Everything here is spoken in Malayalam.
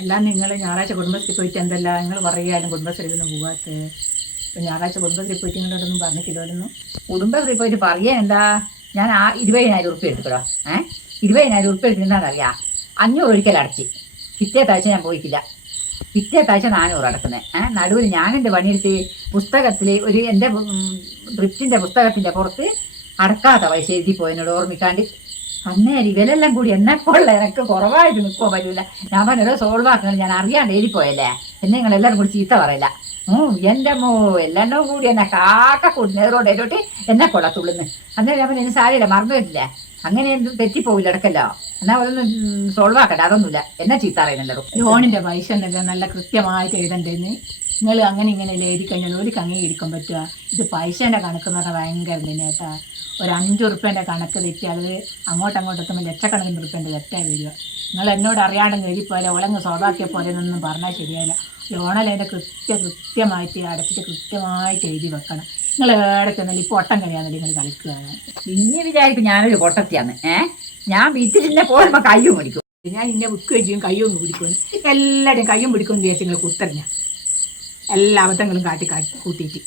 എല്ലാം നിങ്ങൾ ഞായറാഴ്ച കുടുംബശ്രീ പോയിട്ട് എന്തല്ല നിങ്ങൾ പറയാലും കുടുംബശ്രീയിലൊന്നും പോകാത്ത. ഇപ്പം ഞായറാഴ്ച കുടുംബശ്രീ പോയിട്ട് നിങ്ങളോടൊന്നും പറഞ്ഞിട്ടില്ലല്ലോ. കുടുംബശ്രീ പോയിട്ട് പറയാൻ എന്താ, ഞാൻ ആ 20,000 ഉറുപ്പ്യ എടുക്കടോ. 20,000 ഉറുപ്പ്യ എടുത്തിരുന്നാന്നറിയാം. 500 ഒരിക്കൽ അടച്ച്. പിറ്റേത്താഴ്ച ഞാൻ പോയിട്ടില്ല. പിറ്റേത്താഴ്ച 400 അടക്കുന്നത്. നടുവിൽ ഞാനെൻ്റെ പണിയെടുത്ത് പുസ്തകത്തിൽ ഒരു എൻ്റെ ഡ്രിപ്റ്റിൻ്റെ പുസ്തകത്തിൻ്റെ പുറത്ത് അടക്കാത്ത പൈസ എഴുതി പോയതിനോട് ഓർമ്മിക്കാണ്ട് അന്നേരം ഇവരെല്ലാം കൂടി എന്നെക്കൊള്ള എനിക്ക് കുറവായിട്ട് നിൽക്കുമോ പറ്റൂല. ഞാൻ പറഞ്ഞോ സോൾവ് ആക്കുന്നത് ഞാൻ അറിയാണ്ട് എഴുതിപ്പോയല്ലേ എന്നെ നിങ്ങളെല്ലാവരും കൂടി ചീത്ത പറയില്ല. എൻ്റെ എല്ലാം കൂടി എന്നെ കൂടി നേരോട് ഏരോട്ട് എന്നെ കൊള്ളത്തുള്ളുന്ന്. അന്നേരം ഞാൻ എനിക്ക് സാരിയില്ല, മറന്നു വരില്ല. അങ്ങനെ തെറ്റിപ്പോവില്ല ഇടക്കല്ലോ. എന്നാൽ അതൊന്നും സോൾവ് ആക്കട്ടെ, അതൊന്നുമില്ല. എന്നെ ചീത്ത അറിയുന്നല്ലോ. ലോണിൻ്റെ പൈസ ഉണ്ടല്ലോ നല്ല കൃത്യമായിട്ട് എഴുതണ്ടേന്ന്. നിങ്ങൾ അങ്ങനെ ഇങ്ങനെയല്ലേ എഴുതി കഴിഞ്ഞാൽ ഒരു അംഗീകരിക്കാൻ പറ്റുക. ഇത് പൈസേൻ്റെ കണക്ക് എന്ന് പറഞ്ഞാൽ ഭയങ്കര തന്നെ കേട്ടാ. ഒരു 5 ഉറുപ്പ്യൻ്റെ കണക്ക് തെറ്റിയാൽ അങ്ങോട്ടെത്തുമ്പോൾ ലക്ഷക്കണക്കിന് ഉറുപ്പ്യൻ്റെ തെറ്റായി വരിക. നിങ്ങൾ എന്നോട് അറിയാണ്ടെങ്കിൽ എഴുതിപ്പോലെ ഒളങ്ങ് സ്വാഭാവിക പോലെ എന്നൊന്നും പറഞ്ഞാൽ ശരിയായില്ല. ലോണല്ലേ കൃത്യമായിട്ട് അടച്ചിട്ട് കൃത്യമായിട്ട് എഴുതി വെക്കണം. നിങ്ങൾ എവിടെ ചെന്നാലും ഇപ്പോൾ ഒട്ടം കഴിയാന്നല്ലേ നിങ്ങൾ കളിക്കുകയാണ്. ഇനി വിചാരിക്കും ഞാനൊരു പൊട്ടത്തിയാന്ന്. ഞാൻ വീട്ടിലിന്നെ പോകുമ്പോൾ കയ്യും പിടിക്കും. ഞാൻ ഇന്നെ വിൽക്കുകയും ചെയ്യും, കയ്യും പിടിക്കും. എല്ലാവരുടെയും കയ്യും പിടിക്കുമെന്ന് വിചാരിച്ച് നിങ്ങൾ കുത്തറിഞ്ഞ എല്ലാ അബദ്ധങ്ങളും കൂട്ടിയിട്ട്